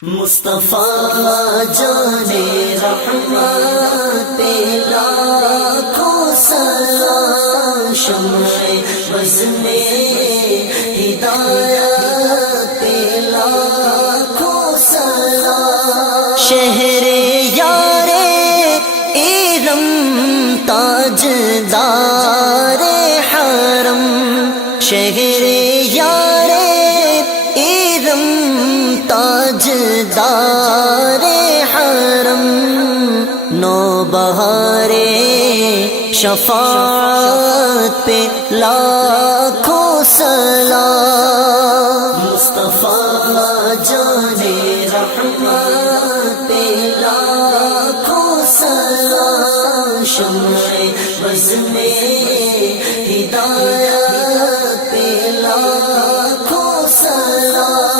मुस्तफा जाने रहमत पे लाखों सलाम, शम्ए बज़ में हिदायत पे लाखों सलाम। शहरे यारे इरम ताजदारे हरम, शहरे यारे इरम ताजदारे हरम, नौबहारे शफाअत पे लाखों सलाम। मुस्तफा जाने रहमत पे लाखों सलाम, शम्ए बज़ में